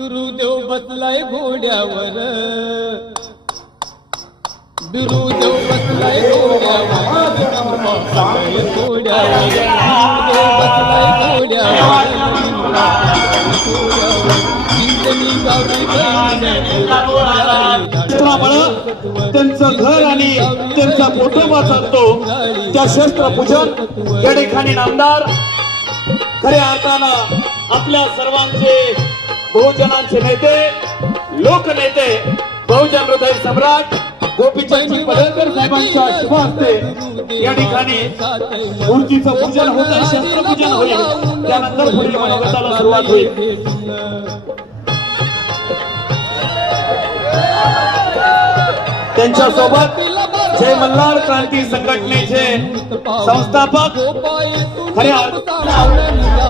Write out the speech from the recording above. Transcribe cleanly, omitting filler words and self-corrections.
बिरुदेव बसलाय घोड्यावर, बिरुदेव बसलाय घोड्यावर, घोड्यावर बिरुदेव बसलाय घोड्यावर, त्यांचं घर आणि त्यांचा कुटुंब चालतो त्या शस्त्रपूजन या ठिकाणी नामदार खऱ्या अर्थानं आपल्या सर्वांचे बहुजनांचे नेते लोकनेते बहुजन हृदय सम्राट गोपीचंद पडळकर साहेबांच्या शुभ हस्ते या ठिकाणी मूर्तीचं पूजन होत आहे, शस्त्रपूजन होईल, त्यानंतर पुढील मनोगताला सुरुवात होईल. त्यांच्या सोबत जय मल्हार क्रांती संघटनेचे संस्थापक खऱ्या